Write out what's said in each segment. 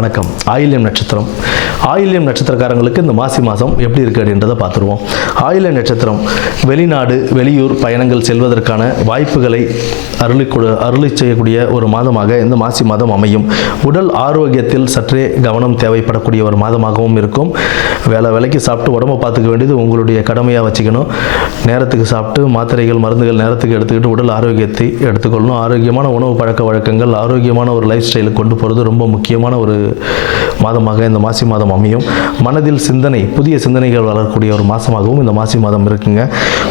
வணக்கம். ஆயில்யம் நட்சத்திரம். ஆயில்யம் நட்சத்திரக்காரங்களுக்கு இந்த மாசி மாதம் எப்படி இருக்கு அப்படின்றத பார்த்துருவோம். ஆயில்யம் நட்சத்திரம். வெளிநாடு வெளியூர் பயணங்கள் செல்வதற்கான வாய்ப்புகளை அருளி அருளி செய்யக்கூடிய ஒரு மாதமாக இந்த மாசி மாதம் அமையும். உடல் ஆரோக்கியத்தில் சற்றே கவனம் தேவைப்படக்கூடிய ஒரு மாதமாகவும் இருக்கும். வேலை வேலைக்கு சாப்பிட்டு உடம்ப பார்த்துக்க வேண்டியது உங்களுடைய கடமையாக வச்சுக்கணும். நேரத்துக்கு சாப்பிட்டு மாத்திரைகள் மருந்துகள் நேரத்துக்கு எடுத்துக்கிட்டு உடல் ஆரோக்கியத்தை எடுத்துக்கொள்ளணும். ஆரோக்கியமான உணவு பழக்க வழக்கங்கள் ஆரோக்கியமான ஒரு லைஃப் ஸ்டைலுக்கு கொண்டு போகிறது ரொம்ப முக்கியமான ஒரு மாதமாக இந்த மாசி மாதம் அமையும். மனதில் சிந்தனை புதிய சிந்தனைகள் வளரக்கூடிய ஒரு மாதமாகவும் இந்த மாசி மாதம் இருக்குங்க.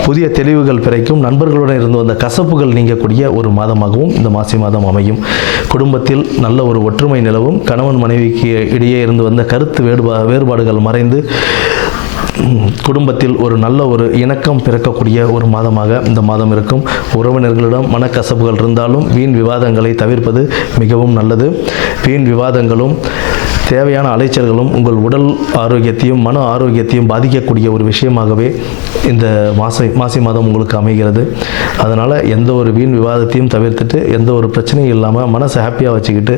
புதிய தெளிவுகள் பிறக்கும். நண்பர்களுடன் இருந்து வந்த கசப்புகள் நீங்கக்கூடிய ஒரு மாதமாகவும் இந்த மாசி மாதம் அமையும். குடும்பத்தில் நல்ல ஒரு ஒற்றுமை நிலவும். கணவன் மனைவிக்கு இடையே இருந்து வந்த கருத்து வேறுபா வேறுபாடுகள் மறைந்து குடும்பத்தில் ஒரு நல்ல ஒரு இணக்கம் பிறக்கக்கூடிய ஒரு மாதமாக இந்த மாதம் இருக்கும். உறவினர்களிடம் மனக்கசப்புகள் இருந்தாலும் வீண் விவாதங்களை தவிர்ப்பது மிகவும் நல்லது. வீண் விவாதங்களும் தேவையான அலைச்சல்களும் உங்கள் உடல் ஆரோக்கியத்தையும் மன ஆரோக்கியத்தையும் பாதிக்கக்கூடிய ஒரு விஷயமாகவே இந்த மாசி மாசி மாதம் உங்களுக்கு அமைகிறது. அதனால் எந்த ஒரு வீண் விவாதத்தையும் தவிர்த்துட்டு எந்த ஒரு பிரச்சனையும் இல்லாமல் மனசை ஹாப்பியாக வச்சுக்கிட்டு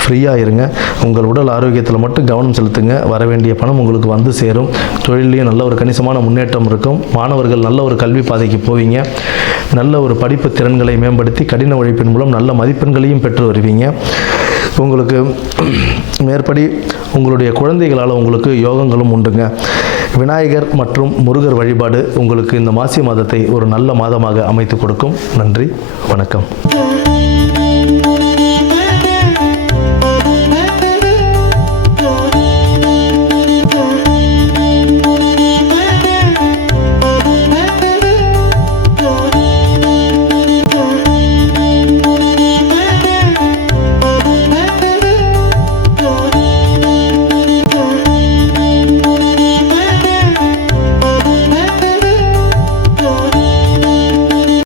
ஃப்ரீயாக இருங்க. உங்கள் உடல் ஆரோக்கியத்தில் மட்டும் கவனம் செலுத்துங்க. வர வேண்டிய பணம் உங்களுக்கு வந்து சேரும். தொழிலையும் நல்ல ஒரு கணிசமான முன்னேற்றம் இருக்கும். மாணவர்கள் நல்ல ஒரு கல்வி பாதைக்கு போவீங்க. நல்ல ஒரு படிப்பு திறன்களை மேம்படுத்தி கடின உழைப்பின் மூலம் நல்ல மதிப்பெண்களையும் பெற்று வருவீங்க. உங்களுக்கு மேற்படி உங்களுடைய குழந்தைகளால் உங்களுக்கு யோகங்களும் உண்டுங்க. விநாயகர் மற்றும் முருகர் வழிபாடு உங்களுக்கு இந்த மாசி மாதத்தை ஒரு நல்ல மாதமாக அமைத்து கொடுக்கும். நன்றி வணக்கம்.